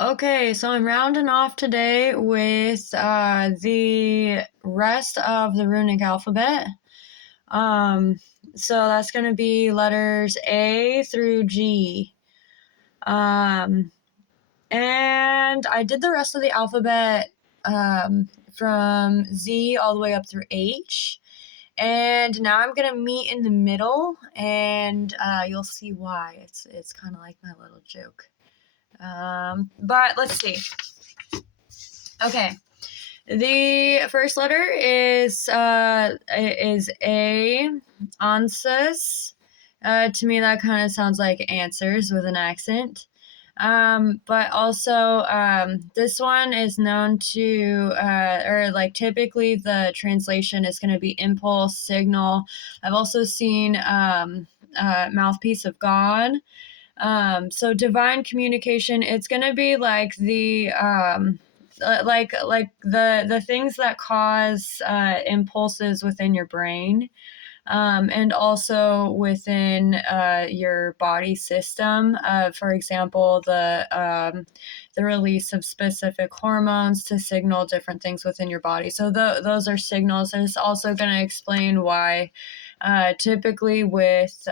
Okay, so I'm rounding off today with the rest of the runic alphabet. Um, so that's going to be letters A through G. Um, and I did the rest of the alphabet from Z all the way up through H. And now I'm going to meet in the middle, and you'll see why. It's kind of like my little joke. But let's see. Okay. The first letter is A, answers. To me, that kind of sounds like answers with an accent. But also, this one is known to, or like typically the translation is going to be impulse, signal. I've also seen mouthpiece of God. So divine communication, it's going to be like like the things that cause impulses within your brain, and also within your body system. For example, the release of specific hormones to signal different things within your body. So those are signals. And it's also going to explain why typically with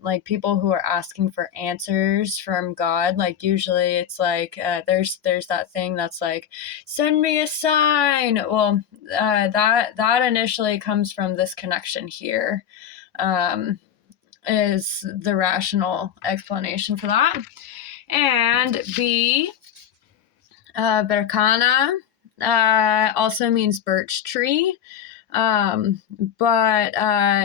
like people who are asking for answers from God, like usually it's like there's that thing that's like, send me a sign. Well, that initially comes from this connection here, is the rational explanation for that. And B, Berkana, also means birch tree. But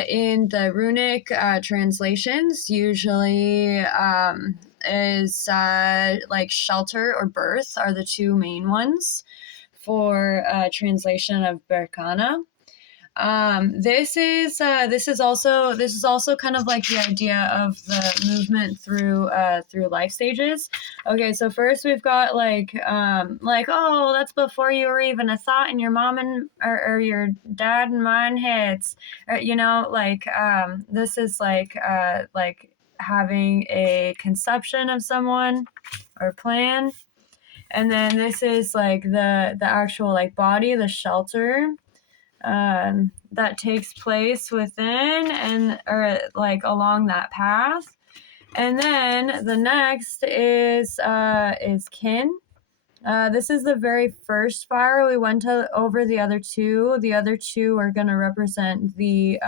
in the runic translations, usually is like shelter or birth are the two main ones for translation of Berkana. This is also kind of like the idea of the movement through life stages. Okay, so first we've got like oh, that's before you were even a thought in your mom and or your dad and mine heads, this is like having a conception of someone or plan. And then this is like the actual like body, the shelter that takes place within and or like along that path. And then the next is kin. This is the very first fire. We went over the other two. The other two are going to represent the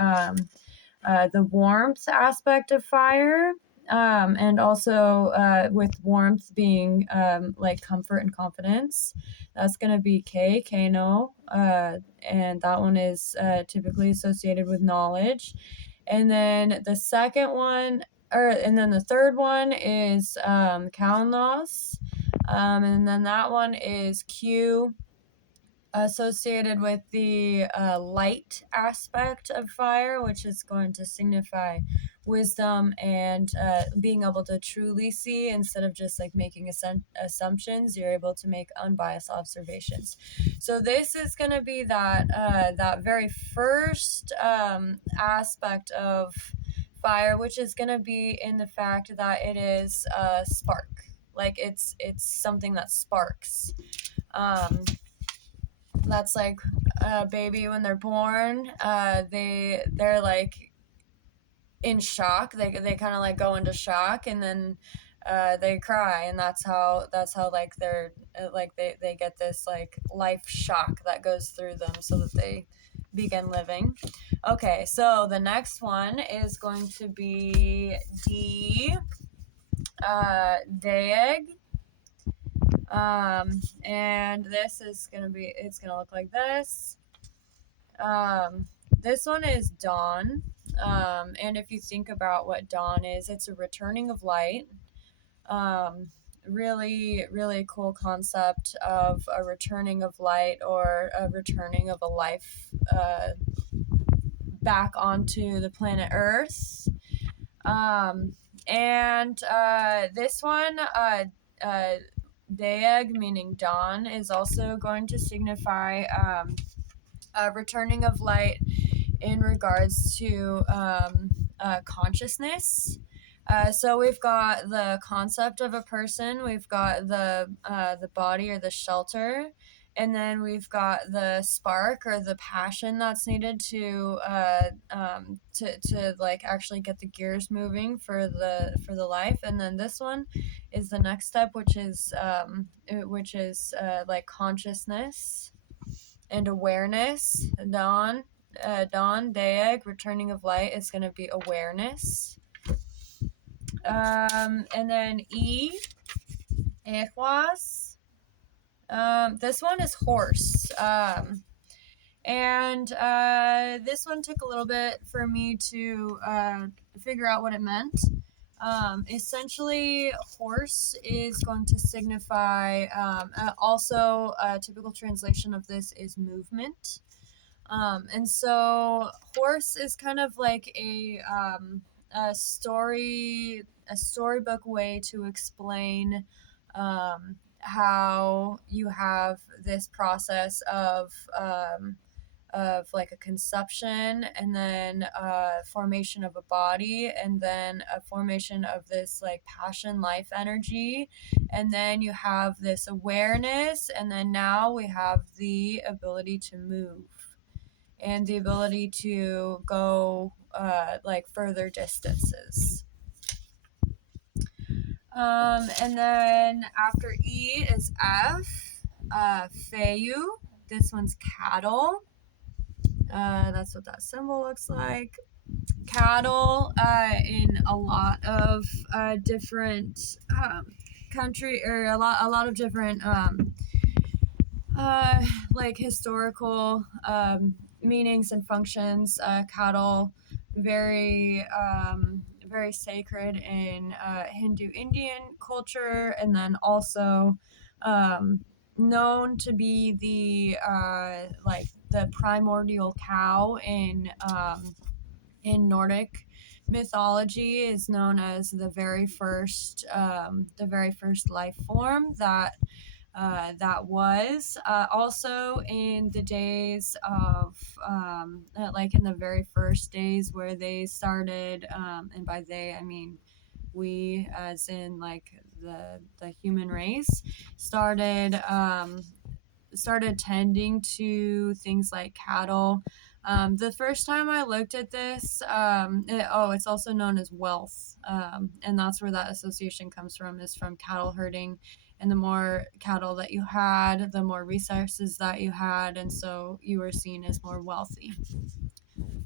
warmth aspect of fire. And also with warmth being like comfort and confidence. That's going to be Kano, and that one is typically associated with knowledge. And then the second one, and then the third one is Kaunos, and then that one is Q, associated with the light aspect of fire, which is going to signify wisdom and being able to truly see instead of just like making assumptions. You're able to make unbiased observations. So this is going to be that very first aspect of fire, which is going to be in the fact that it is a spark. Like it's something that sparks. That's like a baby when they're born. They're like in shock. They kind of like go into shock, and then they cry, and that's how like they're like they get this like life shock that goes through them so that they begin living. Okay, so the next one is going to be D, Daeg. And this is it's gonna look like this. This one is dawn. And if you think about what dawn is, it's a returning of light. Really, really cool concept of a returning of light or a returning of a life back onto the planet Earth. And this one, Daeg, meaning dawn, is also going to signify a returning of light in regards to consciousness. So we've got the concept of a person, we've got the body or the shelter, and then we've got the spark or the passion that's needed to like actually get the gears moving for the life. And then this one is the next step, which is like consciousness and awareness. Dawn, Daeg, returning of light is going to be awareness. And then Equas. This one is horse. And this one took a little bit for me to figure out what it meant. Essentially, horse is going to signify, also a typical translation of this is movement. And so horse is kind of like a storybook way to explain how you have this process of like a conception, and then formation of a body, and then a formation of this like passion life energy, and then you have this awareness, and then now we have the ability to move and the ability to go like further distances. And then after E is F, Feiyu. This one's cattle. That's what that symbol looks like. Cattle in a lot of different country, or a lot of different like historical meanings and functions. Cattle, very very sacred in Hindu Indian culture, and then also known to be the like the primordial cow in Nordic mythology, is known as the very first life form that was also in the days of like in the very first days where they started, and by they I mean we, as in like the human race, started tending to things like cattle. The first time I looked at this, it's also known as wealth, and that's where that association comes from, is from cattle herding. And the more cattle that you had, the more resources that you had, and so you were seen as more wealthy.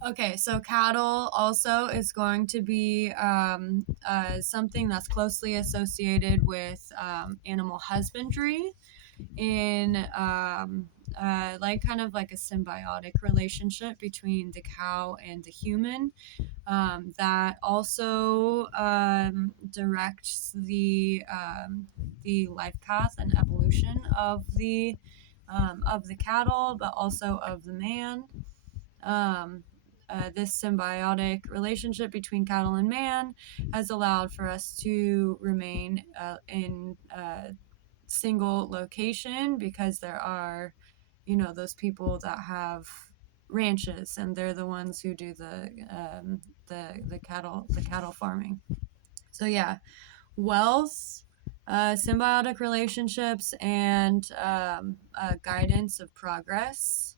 Okay, so cattle also is going to be something that's closely associated with animal husbandry, in like kind of like a symbiotic relationship between the cow and the human, that also directs the life path and evolution of the cattle, but also of the man. This symbiotic relationship between cattle and man has allowed for us to remain in single location, because there are, those people that have ranches, and they're the ones who do the cattle farming. So yeah, wealth, symbiotic relationships, and guidance of progress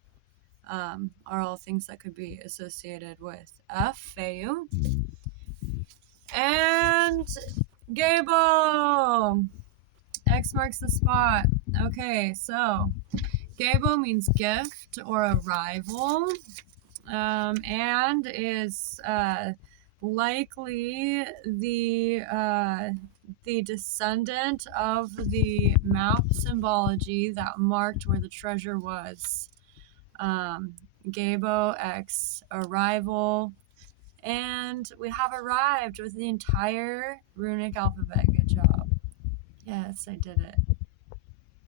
are all things that could be associated with Feiyu. And Gabo! X marks the spot. Okay, so Gabo means gift or arrival, and is likely the descendant of the map symbology that marked where the treasure was. Gabo X arrival, and we have arrived with the entire runic alphabet. Good job. Yes, I did it.